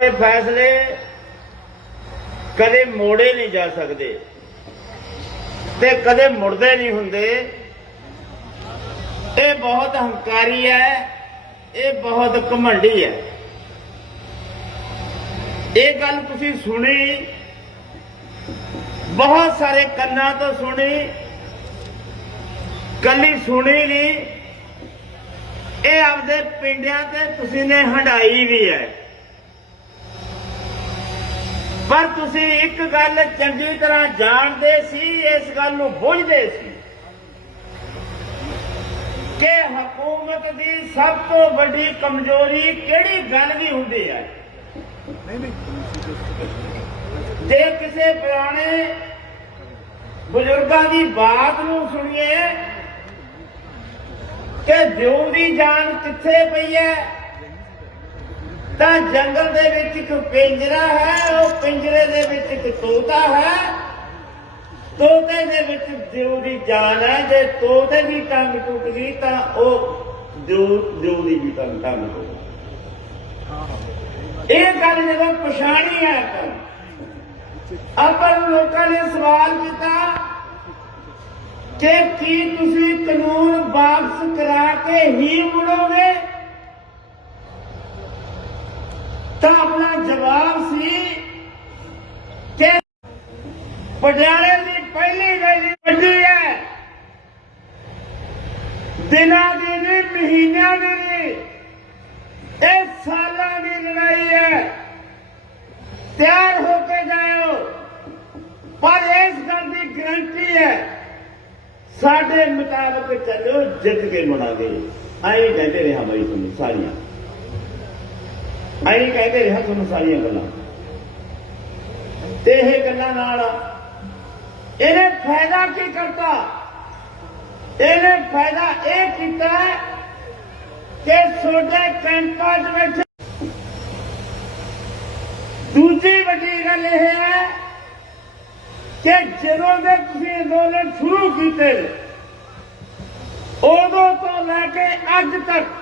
फैसले कदे मोड़े नहीं जा सकते ते कदे मुड़दे नहीं हुंदे। ये बहुत हंकारी है, ये बहुत घमंडी है। ये गल तुसीं सुनी, बहुत सारे कन्ना तो सुनी, कली सुनी नहीं, ये आपदे पिंडियां ते तुसीं ने हंडाई भी है। पर तुसी एक गल चंगी तरह जानते सी, इस गल नूं बुझदे सी कि हुकूमत की सब तो बड़ी कमजोरी किहड़ी गल दी हुंदी है। जे किसी पुराने बुजुर्गों की बात नूं सुनिए कि दिओ दी जान कित्थे पई है, जंगल दे विच एक पिंजरा है, वो पिंजरे दे विच एक तोता है, तोते दे विच दिओ दी जान है। जे तोते की टंग टुट गई तो दिओ दी भी टंग टुट गई। ये गल जदों पछाणी है अपन लोगों ने सवाल किया कि की तुसीं कानून वापस करा के ही मुड़ोगे, तो अपना जवाब सी कि पटियाले की पहली रैली वड्डी है, दिनों की नहीं, महीनों की नहीं, एक सालों की लड़ाई है। तैयार होके जाओ, पर इस गल की गारंटी है साडे मुताबिक चलो, जित के मुड़ांगे। आई कहते रहा भाई तुम सारियां, आई कहते रहा तुम सारिया गल्लां ते इह गल्लां नाल इहने फायदा की करता? इहने फायदा यह कीता कि सोडे कैंपां च बैठे। दूजी वड्डी गल यह है कि जदों दे तुसीं अंदोलन शुरू कीते उदों तो लैके अज तक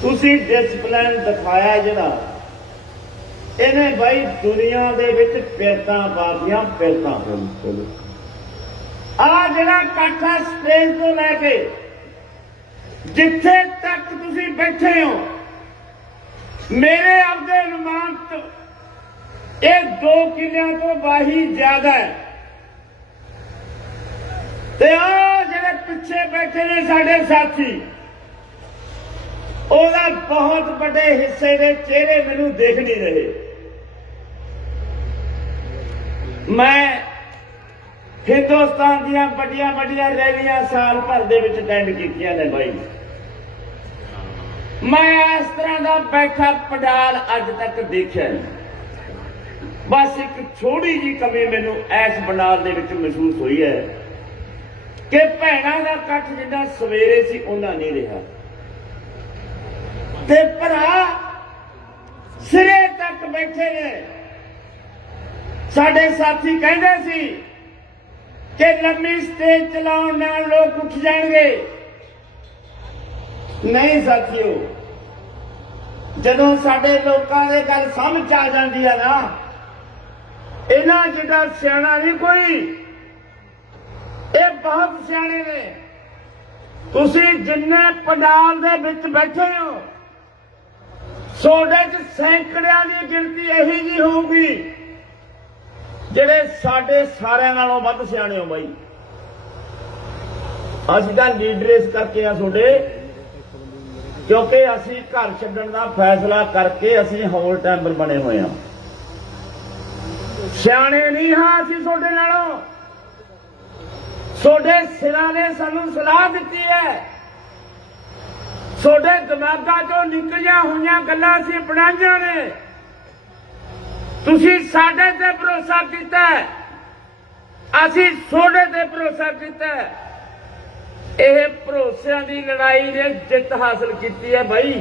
तुसी डिसिपलिन दिखाया जिहड़ा, इन्हें भाई दुनिया दे विच पिरतां पातियां, पिरतां आ जिहड़ा इकट्ठा स्टेज तो लैके जिथे तक तुसी बैठे हो, मेरे आपदे अनुमान तो ये 2 किलियां तो बाही ज्यादा है। ते आ जिहड़े पिछे बैठे ने साडे साथी, ओदा बहुत बड़े हिस्से के चेहरे मैनू देख नहीं रहे। मैं हिंदुस्तान दियां बड़ियां बड़ियां रैलियां साल भर दे विच अटेंड कीतियां ने भाई, मैं इस तरह का बैठा पंडाल अज तक देखा नहीं। बस एक छोटी जी कमी मैनू इस पंडाल दे विच महसूस हुई है कि भैणां दा इकट्ठ जिन्ना सवेरे सी उन्ना नहीं रहा, ते भरा सिरे तक बैठे ने। साडे साथी कहते सी कि लंबी स्टेज चलाउण नाल लोग उठ जाएंगे। नहीं साथियों, जदों साडे लोकां दे गल समझ आ जांदी है ना, इन्हां जिहड़ा सियाणा नहीं कोई, ये बहुत सियाणे ने। तुसीं जिन्ने पंडाल दे विच बैठे हो, सोडे च सैकड़ियां की गिनती यही जी होगी जिहड़े साडे सारिਆਂ नालों वध सियाणे हो भाई। असीं तां लीडर इस करके आ सोडे, क्योंकि असीं घर छड्डण दा फैसला करके असीं हौल टैंबर बने हुए हां। सियाणे नहीं हां असीं सोडे नालों, सोडे सिरां ने सानूं सलाह दित्ती है, सोडे दिमागां चों निकलियां होईयां गल्लां असीं अपनाईयां ने। तुसीं साडे ते भरोसा कीता, असीं सोडे ते भरोसा कीता। यह भरोसिਆਂ ਦੀ लड़ाई ने जित हासिल की है भाई।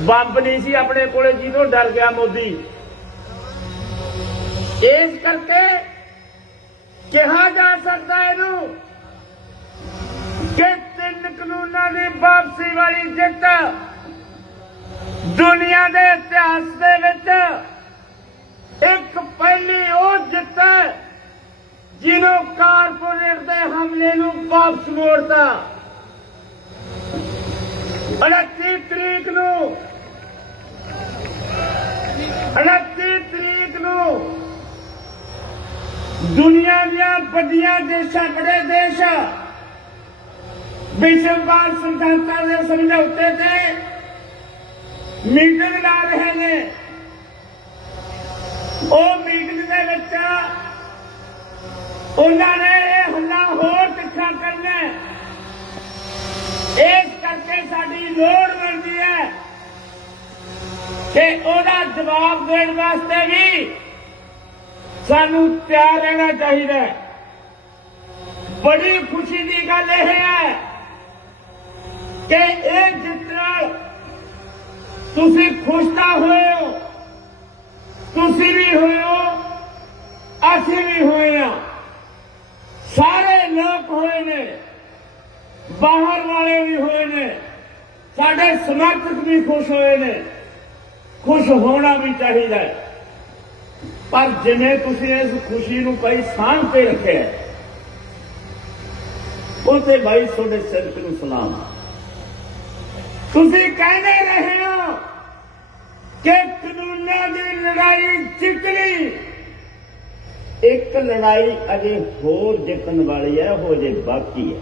बंब नहीं सी अपने कोले, जिन्हों डर गया मोदी। इस करके कहा जा सकता है इनू कि 3 कानूनों की वापसी वाली जित दुनिया के इतिहास दे विच एक पहली वो जित है जिन्हों कारपोरेट के हमले नूं वापस मोड़ता। 29 तरीक नूं 29 तरीक नूं दुनिया दियां वड्डियां देशां बड़े देश विश्व बैंक संस्था के समझौते से मीटिंग ला रहे हैं। वो मीटिंग के विच उन्होंने हल्ला होर तिखा करना, इस करके साडी लोड़ बनती है कि ओदा जवाब देने वास्ते भी सानू तैयार रहना चाहिए। बड़ी खुशी की गल यह है कि ये जितना तुसी खुश तो होए हो, तुसी भी होए हो, असी भी होए हैं, सारे लोग होए ने, बाहर वाले भी होए ने, साडे समर्थक भी खुश होए ने। खुश होना भी चाहिए, पर जिवें तुसी इस खुशी नूं कई सांभ ते रखे उसे भाई थोड़े सिर नूं सलाम। तुसी कहते रहे हो कि कानूनां दी लड़ाई जितनी, एक लड़ाई अजे होर जितन वाली है, वो अजे बाकी है।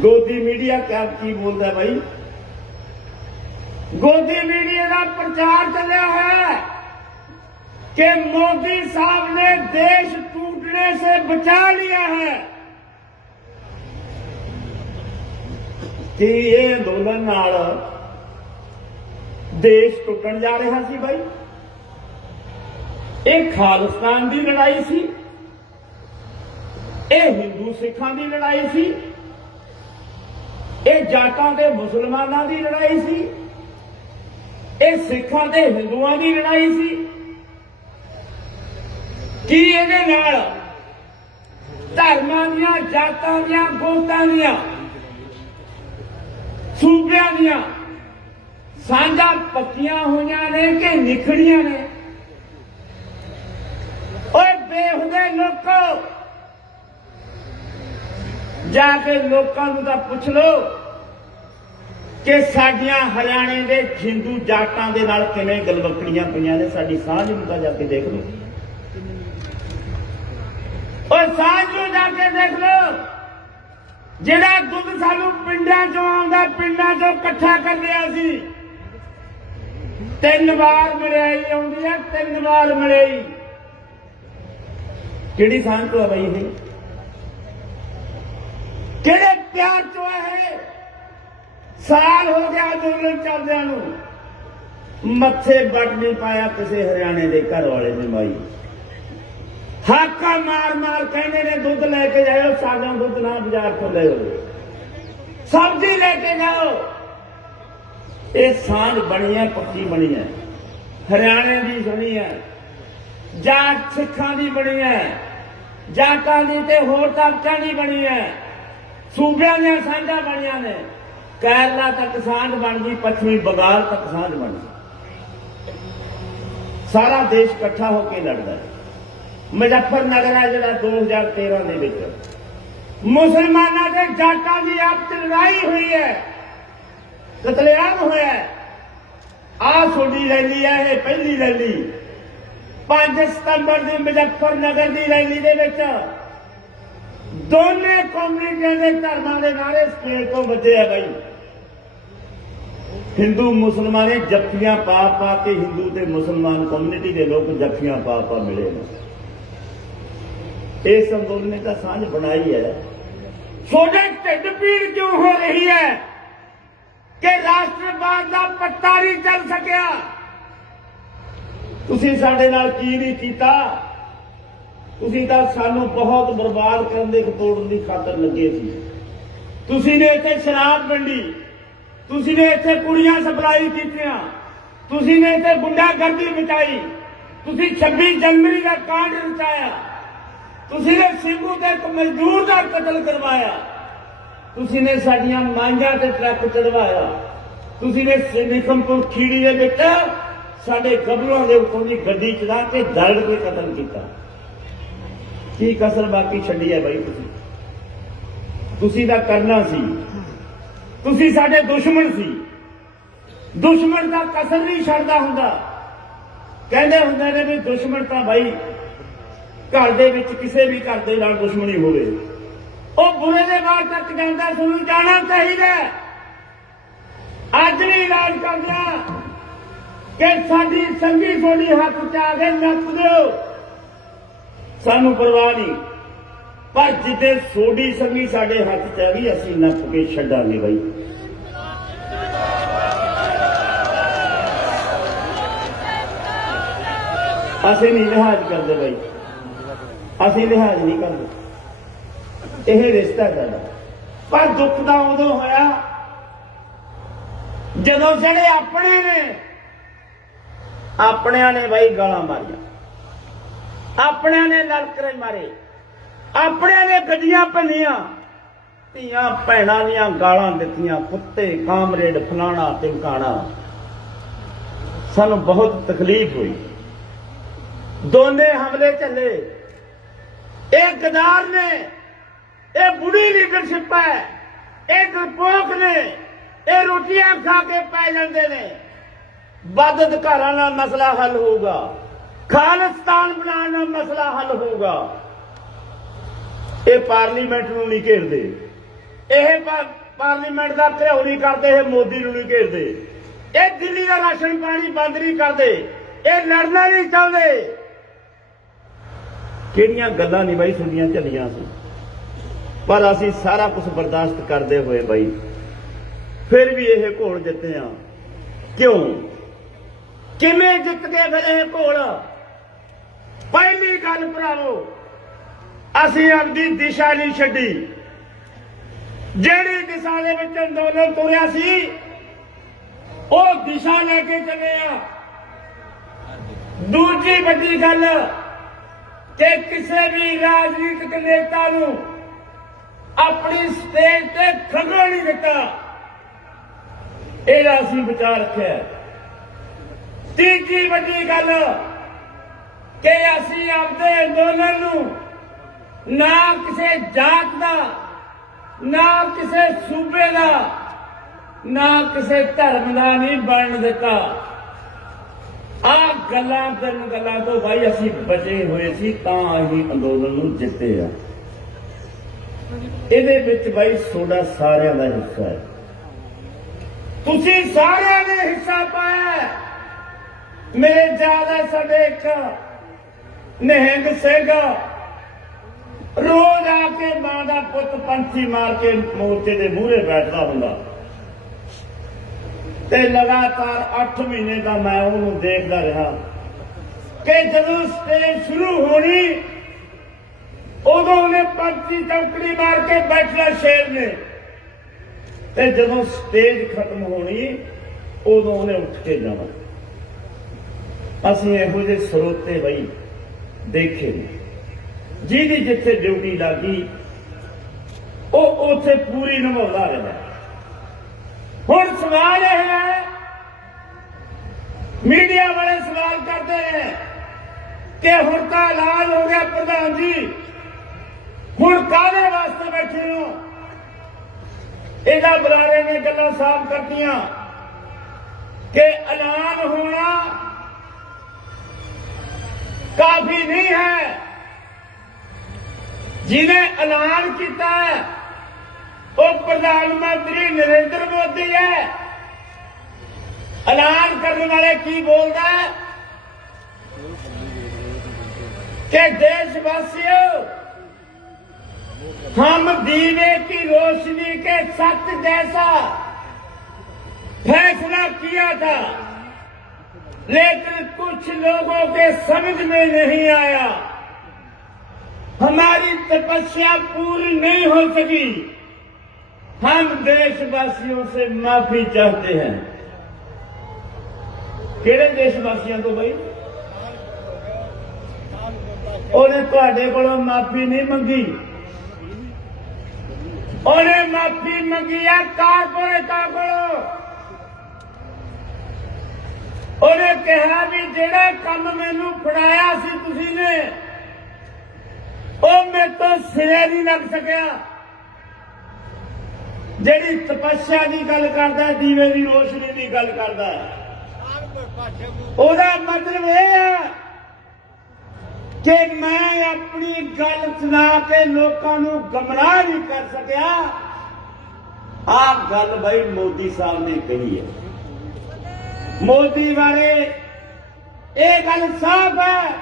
गोदी मीडिया क्या की बोलता है भाई? गोदी मीडिया का प्रचार चलिया है कि मोदी साहब ने देश टूटने से बचा लिया है। कि ये अंदोलन नाल देश टुटन जा रहा सी भाई? एक खालिस्तान की लड़ाई सी, ये हिंदू सिखां की लड़ाई सी, ये जाटां ते मुसलमानां की लड़ाई सी, ये सिखां ते हिंदुआं की लड़ाई सी। की इहदे नाल धर्मां दियां, जातां दियां, गोतां दियां, सूबियां दियां सांझां पक्कियां होईयां ने कि निखड़ियां ने? ओए बेहुदे लोको, जाके लोकां नूं तां पुछ लो कि साडियां हरियाणे दे हिंदू जाटां दे नाल किवें गलवकड़ियां पईयां ने। साडी सांझ नूं तां जाके देख लो, और सांझ नूं जाके देख लो। जिहड़ा दुੱਧ सानू पिंडां चों आउंदा, पिंडां चों इकट्ठा कर लिया सी, 3 वार मड़ियाई आउंदी है, 3 वार मड़ियाई। किहड़ी सांझ चों है बई ये? किहड़े प्यार चों है? साल हो गया अंदोलन चलदियां नूं, मत्थे बट नहीं पाया किसी हरियाणे के घर वाले ने। माई हाका मार मार कहने ने दुੱਧ लेके जाओ, सादा दुੱਧ ना बाजार तो ले, सब्जी लेके जाओ। ये सांझ बनी है, पक्की बनी है, हरियाणे की बनी है, जाट सिखां की बनी है, जाटां की ते होर ताकतां की बनी है, सूबियां दियां सांझां बनियां ने। केरला तक सांझ बन गई, पश्चिमी बंगाल तक सांझ बन गई। सारा देश इकट्ठा होकर लड़ता है। मुजफ्फरनगर है जिहड़ा 2013 दे विच मुसलमानां ते जाटां दी आपस लड़ाई हुई है, कतलेआम होया है। आ छोटी रैली है, ये पहली रैली 5 सितंबर की मुजफ्फरनगर की रैली दे विच दोने कम्युनिटियां के धर्मां दे नारे स्टेज तो बजे है भाई। हिंदू मुसलमान ने जफ्फियां पा पा के, हिंदू ते मुसलमान कम्युनिटी के लोग जफ्फियां पा पा मिले ने। इस अंदोलन ने तो सांझ बनाई है। सोडे ढिड पीड़ क्यों हो रही है कि राष्ट्रवाद का पत्ता नहीं चल सकिया? तुसीं साडे नाल की नहीं कीता? तुसीं तां सानू बहुत बर्बाद करने तोड़न की खातर लगे सी। तुसीं ने इत्थे शराब वंडी, तुसीं ने इत्थे कुड़ियां सप्लाई कीतियां, तुसीं ने इत्थे गुंडागर्दी मचाई, तुसीं 26 जनवरी का कांड रचाया, तुसीं ने सिंघू के एक मजदूर का कतल करवाया। ਤੁਸੀਂ ਨੇ ਸਾਡੀਆਂ ਮਾਂਝਾਂ ਤੇ ਟਰੱਕ ਚੜਵਾਇਆ, ਤੁਸੀਂ ਨੇ ਨਿਖਮਪੁਰ ਖੀੜੀ ਦੇ ਵਿੱਚ ਸਾਡੇ ਗੱਭਰੂਆਂ ਦੇ ਉੱਤੋਂ ਦੀ ਗੱਡੀ ਚਲਾ ਕੇ ਦਰੜ ਕੇ ਕਤਲ ਕੀਤਾ। ਕੀ ਕਸਰ ਬਾਕੀ ਛੱਡੀ ਹੈ ਬਾਈ? ਤੁਸੀਂ ਤਾਂ ਕਰਨਾ ਸੀ, ਤੁਸੀਂ ਸਾਡੇ ਦੁਸ਼ਮਣ ਸੀ। ਦੁਸ਼ਮਣ ਦਾ ਕਸਰ ਨਹੀਂ ਛੱਡਦਾ ਹੁੰਦਾ। ਕਹਿੰਦੇ ਹੁੰਦੇ ਨੇ ਵੀ ਦੁਸ਼ਮਣ ਤਾਂ ਬਾਈ ਘਰ ਦੇ ਵਿੱਚ ਕਿਸੇ ਵੀ ਘਰ ਦੇ ਨਾਲ ਦੁਸ਼ਮਣੀ ਹੋਵੇ ਉਹ ਬੁਰੇ ਦੇ ਬਾਹਰ ਤੱਕ ਜਾਂਦਾ। ਤੁਹਾਨੂੰ ਜਾਣਾ ਚਾਹੀਦਾ। ਅੱਜ ਵੀ ਐਲਾਨ ਕਰਦਿਆਂ ਕਿ ਸਾਡੀ ਸੰਗੀ ਤੁਹਾਡੀ ਹੱਥ ਚ ਆ ਕੇ ਨੱਪ ਦਿਓ, ਸਾਨੂੰ ਪਰਵਾਹ ਨਹੀਂ, ਪਰ ਜਿੱਦੇ ਸੋਡੀ ਸੰਗੀ ਸਾਡੇ ਹੱਥ ਚ ਆ ਗਈ ਅਸੀਂ ਨੱਪ ਕੇ ਛੱਡਾਂਗੇ ਬਾਈ। ਅਸੀਂ ਨਹੀਂ ਲਿਹਾਜ਼ ਕਰਦੇ ਬਾਈ, ਅਸੀਂ ਲਿਹਾਜ਼ ਨਹੀਂ ਕਰਦੇ। ਇਹ ਰਿਸ਼ਤਾ ਸਾਡਾ। ਪਰ ਦੁੱਖ ਤਾਂ ਉਦੋਂ ਹੋਇਆ ਜਦੋਂ ਜਿਹੜੇ ਆਪਣਿਆਂ ਨੇ ਬਾਈ ਗਾਲਾਂ ਮਾਰੀਆਂ, ਆਪਣਿਆਂ ਨੇ ਲਲਕਰੇ ਮਾਰੇ, ਆਪਣਿਆਂ ਨੇ ਗੱਡੀਆਂ ਭੰਨੀਆਂ, ਧੀਆਂ ਭੈਣਾਂ ਦੀਆਂ ਗਾਲਾਂ ਦਿੱਤੀਆਂ, ਕੁੱਤੇ ਕਾਮਰੇਡ ਫਲਾਣਾ ਟਿਮਕਾਣਾ। ਸਾਨੂੰ ਬਹੁਤ ਤਕਲੀਫ ਹੋਈ। ਦੋਨੇ ਹਮਲੇ ਚੱਲੇ। ਇਹ ਗਦਾਰ ਨੇ, ਇਹ ਬੁੜੀ ਲੀਡਰਸ਼ਿਪ ਹੈ, ਇਹ ਡਰਪੋਕ ਨੇ, ਇਹ ਰੋਟੀਆਂ ਖਾ ਕੇ ਪੈ ਜਾਂਦੇ ਨੇ। ਵੱਧ ਅਧਿਕਾਰਾਂ ਨਾਲ ਮਸਲਾ ਹੱਲ ਹੋਊਗਾ, ਖਾਲਿਸਤਾਨ ਬਣਾਉਣ ਨਾਲ ਮਸਲਾ ਹੱਲ ਹੋਊਗਾ। ਇਹ ਪਾਰਲੀਮੈਂਟ ਨੂੰ ਨਹੀਂ ਘੇਰਦੇ, ਇਹ ਪਾਰਲੀਮੈਂਟ ਦਾ ਘਿਰਾਓ ਨਹੀਂ ਕਰਦੇ, ਇਹ ਮੋਦੀ ਨੂੰ ਨਹੀਂ ਘੇਰਦੇ, ਇਹ ਦਿੱਲੀ ਦਾ ਰਾਸ਼ਨ ਪਾਣੀ ਬੰਦ ਨਹੀਂ ਕਰਦੇ, ਇਹ ਲੜਨਾ ਨਹੀਂ ਚਾਹੁੰਦੇ। ਕਿਹੜੀਆਂ ਗੱਲਾਂ ਨਹੀਂ ਬਾਈ ਸੁਣੀਆਂ ਚੱਲੀਆਂ ਸੀ, ਪਰ ਅਸੀਂ ਸਾਰਾ ਕੁਝ ਬਰਦਾਸ਼ਤ ਕਰਦੇ ਹੋਏ ਬਾਈ ਫਿਰ ਵੀ ਇਹ ਘੋਲ ਜਿੱਤੇ ਆ। ਕਿਉਂ? ਕਿਵੇਂ ਜਿੱਤ ਕੇ ਫਿਰ ਇਹ ਘੋਲ? ਪਹਿਲੀ ਗੱਲ ਭਰਾਵੋ, ਅਸੀਂ ਆਪਣੀ ਦਿਸ਼ਾ ਨਹੀਂ ਛੱਡੀ। ਜਿਹੜੀ ਦਿਸ਼ਾ ਦੇ ਵਿੱਚ ਅੰਦੋਲਨ ਤੁਰਿਆ ਸੀ ਉਹ ਦਿਸ਼ਾ ਲੈ ਕੇ ਚੱਲੇ ਆ। ਦੂਜੀ ਵੱਡੀ ਗੱਲ ਕਿ ਕਿਸੇ ਵੀ ਰਾਜਨੀਤਿਕ ਨੇਤਾ ਨੂੰ ਆਪਣੀ ਸਟੇਜ ਤੇ ਖੜ੍ਹਨ ਨਹੀਂ ਦਿੱਤਾ, ਇਹਦਾ ਅਸੀਂ ਵਿਚਾਰ ਰੱਖਿਆ। ਤੀਜੀ ਵੱਡੀ ਗੱਲ ਕਿ ਅਸੀਂ ਆਪਦੇ ਅੰਦੋਲਨ ਨੂੰ ਨਾ ਕਿਸੇ ਜਾਤ ਦਾ, ਨਾ ਕਿਸੇ ਸੂਬੇ ਦਾ, ਨਾ ਕਿਸੇ ਧਰਮ ਦਾ ਨਹੀਂ ਬਣਨ ਦਿੱਤਾ। ਆਹ ਗੱਲਾਂ ਤੋਂ ਭਾਈ ਅਸੀਂ ਬਚੇ ਹੋਏ ਸੀ, ਤਾਂ ਅਸੀਂ ਅੰਦੋਲਨ ਨੂੰ ਜਿੱਤੇ ਆ। ਇਹਦੇ ਵਿੱਚ ਭਾਈ ਤੁਹਾਡਾ ਸਾਰਿਆਂ ਦਾ ਹਿੱਸਾ ਹੈ, ਤੁਸੀਂ ਸਾਰਿਆਂ ਨੇ ਹਿੱਸਾ ਪਾਇਆ। ਮੇਰੇ ਯਾਦ ਹੈ ਸਾਡੇ ਇੱਕ ਨਿਹੰਗ ਸਿੰਘ ਰੋਜ਼ ਆ ਕੇ ਮਾਂ ਦਾ ਪੁੱਤ ਪੰਥੀ ਮਾਰ ਕੇ ਮੋਰਚੇ ਦੇ ਮੂਹਰੇ ਬੈਠਦਾ ਹੁੰਦਾ, ਤੇ ਲਗਾਤਾਰ 8 ਮਹੀਨੇ ਦਾ ਮੈਂ ਉਹਨੂੰ ਦੇਖਦਾ ਰਿਹਾ ਕਿ ਜਦੋਂ ਸਟੇਜ ਸ਼ੁਰੂ ਹੋਣੀ ਉਦੋਂ ਉਹਨੇ ਪੰਥੀ ਚੌਕੜੀ ਮਾਰ ਕੇ ਬੈਠਣਾ ਸ਼ੇਰ ਨੇ, ਤੇ ਜਦੋਂ ਸਟੇਜ ਖਤਮ ਹੋਣੀ ਉਦੋਂ ਉਹਨੇ ਉੱਠ ਕੇ ਜਾਣਾ। ਅਸੀਂ ਇਹੋ ਜਿਹੇ ਸਰੋਤੇ ਬਈ ਦੇਖੇ ਨੇ, ਜਿਹਦੀ ਜਿੱਥੇ ਡਿਊਟੀ ਲੱਗੀ ਉਹ ਉੱਥੇ ਪੂਰੀ ਨਿਭਾਉਂਦਾ ਰਿਹਾ। ਹੁਣ ਸਵਾਲ ਇਹ ਹੈ, ਮੀਡੀਆ ਵਾਲੇ ਸਵਾਲ ਕਰਦੇ ਨੇ ਕਿ ਹੁਣ ਤਾਂ ਐਲਾਨ ਹੋ ਗਿਆ ਪ੍ਰਧਾਨ ਜੀ, ਹੁਣ ਕਾਹਦੇ ਵਾਸਤੇ ਬੈਠੇ ਹੋ? ਇਹਦਾ ਬੁਲਾਰੇ ਨੇ ਗੱਲਾਂ ਸਾਫ਼ ਕਰਤੀਆਂ ਕਿ ਐਲਾਨ ਹੋਣਾ ਕਾਫੀ ਨਹੀਂ ਹੈ। ਜਿਹਨੇ ਐਲਾਨ ਕੀਤਾ ਹੈ ਉਹ ਪ੍ਰਧਾਨ ਮੰਤਰੀ ਨਰਿੰਦਰ ਮੋਦੀ ਹੈ। ਐਲਾਨ ਕਰਨ ਵਾਲੇ ਕੀ बोलता है कि देशवासियों, हम दीवे की रोशनी के सत्य जैसा फैसला किया था, लेकिन कुछ लोगों के समझ में नहीं आया, हमारी तपस्या पूरी नहीं हो सकी, हम देशवासियों से माफी चाहते हैं। किहड़े देशवासियों तो भाई? उन्हें तुहाडे कोलों माफी नहीं मंगी, ਉਹਨੇ ਮਾਫੀ ਮੰਗੀ ਹੈ ਕਾਰਪੋਰੇਟਾਂ ਕੋਲੋਂ। ਉਹਨੇ ਕਿਹਾ ਵੀ ਜਿਹੜਾ ਕੰਮ ਮੈਨੂੰ ਫੜਾਇਆ ਸੀ ਤੁਸੀਂ ਨੇ ਉਹ ਮੇਰੇ ਤੋਂ ਸਿਰੇ ਨਹੀਂ ਲੱਗ ਸਕਿਆ। ਜਿਹੜੀ ਤਪੱਸਿਆ ਦੀ ਗੱਲ ਕਰਦਾ, ਦੀਵੇ ਦੀ ਰੋਸ਼ਨੀ ਦੀ ਗੱਲ ਕਰਦਾ, ਉਹਦਾ ਮਤਲਬ ਇਹ ਹੈ ਕਿ ਮੈਂ ਆਪਣੀ ਗੱਲ ਸੁਣਾ ਕੇ ਲੋਕਾਂ ਨੂੰ ਗਮਰਾਹ ਨਹੀਂ ਕਰ ਸਕਿਆ। ਆਹ ਗੱਲ ਬਈ ਮੋਦੀ ਸਾਹਿਬ ਨੇ ਕਹੀ ਹੈ। ਮੋਦੀ ਬਾਰੇ ਇਹ ਗੱਲ ਸਾਫ਼ ਹੈ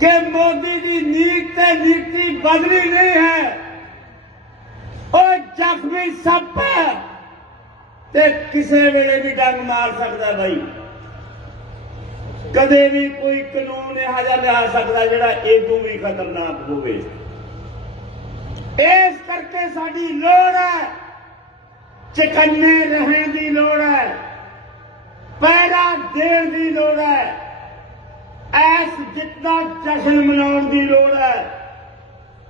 ਕਿ ਮੋਦੀ ਦੀ ਨੀਤ ਤੇ ਨੀਤੀ ਬਦਲੀ ਨਹੀਂ ਹੈ। ਉਹ ਜ਼ਖਮੀ ਸੱਪ ਹੈ ਤੇ ਕਿਸੇ ਵੇਲੇ ਵੀ ਡੰਗ ਮਾਰ ਸਕਦਾ ਬਈ। ਕਦੇ ਵੀ ਕੋਈ ਕਾਨੂੰਨ ਇਹੋ ਜਿਹਾ ਲਿਆ ਸਕਦਾ ਜਿਹੜਾ ਇਦੋਂ ਵੀ ਖਤਰਨਾਕ ਹੋਵੇ। ਇਸ ਕਰਕੇ ਸਾਡੀ ਲੋੜ ਹੈ, ਚਕੰਨੇ ਰਹਿਣ ਦੀ ਲੋੜ ਹੈ, ਪਹਿਰਾ ਦੇਣ ਦੀ ਲੋੜ ਹੈ, ਐਸ ਜਿੱਦਾਂ ਜਸ਼ਨ ਮਨਾਉਣ ਦੀ ਲੋੜ ਹੈ,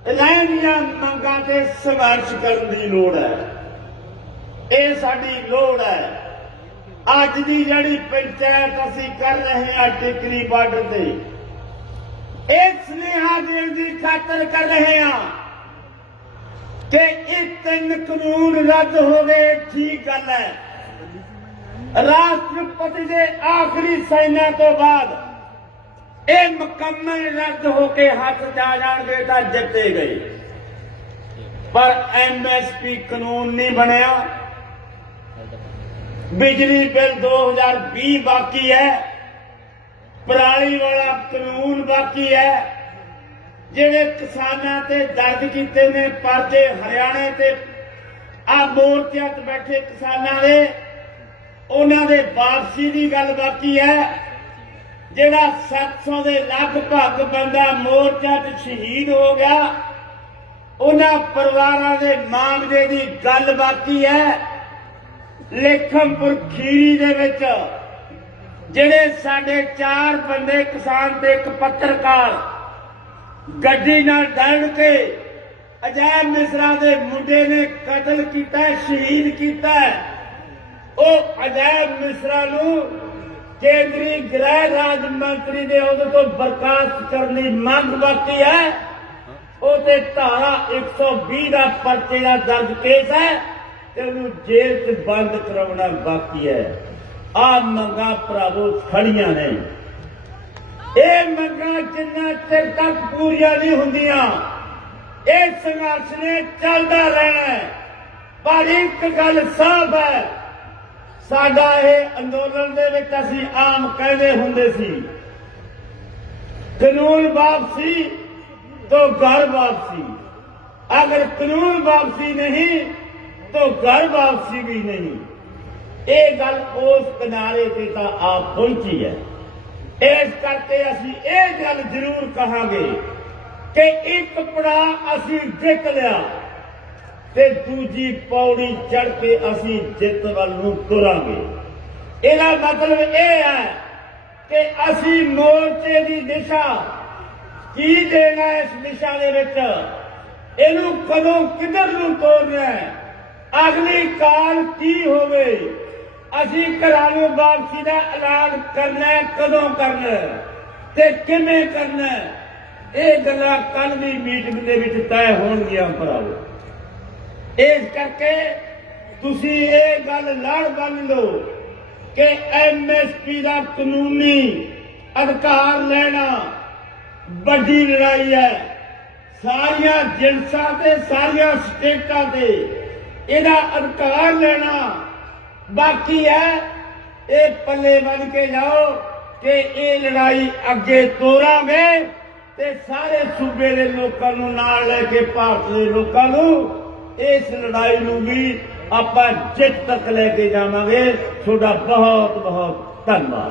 ਰਹਿੰਦੀਆਂ ਮੰਗਾਂ ਤੇ ਸੰਘਰਸ਼ ਕਰਨ ਦੀ ਲੋੜ ਹੈ। ਇਹ ਸਾਡੀ ਲੋੜ ਹੈ। ਅੱਜ ਦੀ ਜਿਹੜੀ ਪੰਚਾਇਤ ਅਸੀਂ ਕਰ ਰਹੇ ਹਾਂ ਟਿਕਰੀ ਬਾਰਡਰ ਤੇ, ਇਹ ਸੁਨੇਹਾ ਦੇਣ ਦੀ ਖਾਤਰ ਕਰ ਰਹੇ ਹਾਂ ਕਿ ਇਹ 3 ਕਾਨੂੰਨ ਰੱਦ ਹੋ ਗਏ। ਠੀਕ ਗੱਲ ਹੈ। ਰਾਸ਼ਟਰਪਤੀ ਦੇ ਆਖਰੀ ਸਾਈਨਾਂ ਤੋਂ ਬਾਅਦ ਇਹ ਮੁਕੰਮਲ ਰੱਦ ਹੋ ਕੇ ਹੱਥ 'ਚ ਆ ਜਾਣਗੇ ਤਾਂ ਜਿੱਤੇ ਗਏ। ਪਰ MSP ਕਾਨੂੰਨ ਨਹੀਂ ਬਣਿਆ। ਬਿਜਲੀ ਬਿੱਲ 2020 ਬਾਕੀ ਹੈ। ਪਰਾਲੀ ਵਾਲਾ ਕਾਨੂੰਨ ਬਾਕੀ ਹੈ। ਜਿਹੜੇ ਕਿਸਾਨਾਂ ਤੇ ਦਰਜ ਕੀਤੇ ਨੇ ਪਰਚੇ ਹਰਿਆਣੇ ਤੇ ਆ ਮੋਰਚਿਆਂ 'ਤੇ ਬੈਠੇ ਕਿਸਾਨਾਂ ਦੇ, ਉਹਨਾਂ ਦੇ ਵਾਪਸੀ ਦੀ ਗੱਲ ਬਾਕੀ ਹੈ। ਜਿਹੜਾ 700 ਦੇ ਲਗਭਗ ਬੰਦਾ ਮੋਰਚਾ 'ਚ ਸ਼ਹੀਦ ਹੋ ਗਿਆ, ਉਹਨਾਂ ਪਰਿਵਾਰਾਂ ਦੇ ਮਾਮਲੇ ਦੀ ਗੱਲ ਬਾਕੀ ਹੈ। ਲੇਖਮਪੁਰ ਖੀਰੀ ਦੇ ਵਿੱਚ ਜਿਹੜੇ ਸਾਡੇ 4 ਬੰਦੇ ਕਿਸਾਨ ਤੇ ਇੱਕ ਪੱਤਰਕਾਰ ਗੱਡੀ ਨਾਲ ਡਰਨ ਕੇ ਅਜੈਬ ਮਿਸਰਾ ਦੇ ਮੁੰਡੇ ਨੇ ਕਤਲ ਕੀਤਾ, ਸ਼ਹੀਦ ਕੀਤਾ। ਉਹ ਅਜੈਬ ਮਿਸਰਾ ਨੂੰ ਕੇਂਦਰੀ ਗ੍ਰਹਿ ਰਾਜ ਮੰਤਰੀ ਦੇ ਅਹੁਦੇ ਤੋਂ ਬਰਖਾਸਤ ਕਰਨ ਦੀ ਮੰਗ ਬਾਕੀ ਹੈ। ਉਹ ਤੇ ਧਾਰਾ 120 ਦਾ ਪਰਚੇ ਦਾ ਦਰਜ ਕੇਸ ਹੈ ਤੇ ਉਹਨੂੰ ਜੇਲ੍ਹ 'ਚ ਬੰਦ ਕਰਾਉਣਾ ਬਾਕੀ ਹੈ। ਆਹ ਮੰਗਾਂ ਭਰਾਵੋ ਖੜੀਆਂ ਨੇ। ਇਹ ਮੰਗਾਂ ਜਿੰਨਾ ਚਿਰ ਤੱਕ ਪੂਰੀਆਂ ਨਹੀਂ ਹੁੰਦੀਆਂ ਇਹ ਸੰਘਰਸ਼ ਨੇ ਚੱਲਦਾ ਰਹਿਣਾ। ਪਰ ਇੱਕ ਗੱਲ ਸਾਫ਼ ਹੈ, ਸਾਡਾ ਇਹ ਅੰਦੋਲਨ ਦੇ ਵਿੱਚ ਅਸੀਂ ਆਮ ਕਹਿੰਦੇ ਹੁੰਦੇ ਸੀ, ਕਾਨੂੰਨ ਵਾਪਸੀ तो घर वापसी। अगर कानून वापसी नहीं तो घर वापसी भी नहीं। ये गल उस किनारे ते तां आप पहुंची है। इस करके असीं ये गल जरूर कहांगे कि एक पड़ाव असीं जित लिया ते दूजी पौड़ी चढ़ के असीं जित वल नूं तुरांगे। इहदा मतलब ये है कि असीं मोर्चे की दिशा की देना इस दिशा दे विच, इहनूं कदों किधर नूं तोड़ना है, अगली काल की होवे, असीं घरां नूं वापसी दा ऐलान करना है, कदों करना है ते किवें करना है। ਇਹ ਗੱਲਾਂ ਕੱਲ ਦੀ ਮੀਟਿੰਗ ਦੇ ਵਿੱਚ ਤੈਅ ਹੋਣਗੀਆਂ ਭਰਾਵੋ। ਇਸ ਕਰਕੇ ਤੁਸੀਂ ਇਹ ਗੱਲ ਲੜ ਬੰਨ ਲਓ ਕਿ MSP ਦਾ ਕਾਨੂੰਨੀ ਅਧਿਕਾਰ ਲੈਣਾ ਵੱਡੀ ਲੜਾਈ ਹੈ। ਸਾਰੀਆਂ ਜਿਣਸਾਂ ਤੇ ਸਾਰੀਆਂ ਸਟੇਟਾਂ ਤੇ ਇਹਦਾ ਅਧਿਕਾਰ ਲੈਣਾ ਬਾਕੀ ਹੈ। ਇਹ ਪੱਲੇ ਬੰਨ ਕੇ ਜਾਓ ਕਿ ਇਹ ਲੜਾਈ ਅੱਗੇ ਤੋਰਾਂਗੇ ਤੇ ਸਾਰੇ ਸੂਬੇ ਦੇ ਲੋਕਾਂ ਨੂੰ ਨਾਲ ਲੈ ਕੇ ਭਾਰਤ ਦੇ ਲੋਕਾਂ ਨੂੰ ਇਸ ਲੜਾਈ ਨੂੰ ਵੀ ਆਪਾਂ ਜਿੱਤ ਤੱਕ ਲੈ ਕੇ ਜਾਵਾਂਗੇ। ਤੁਹਾਡਾ ਬਹੁਤ ਬਹੁਤ ਧੰਨਵਾਦ।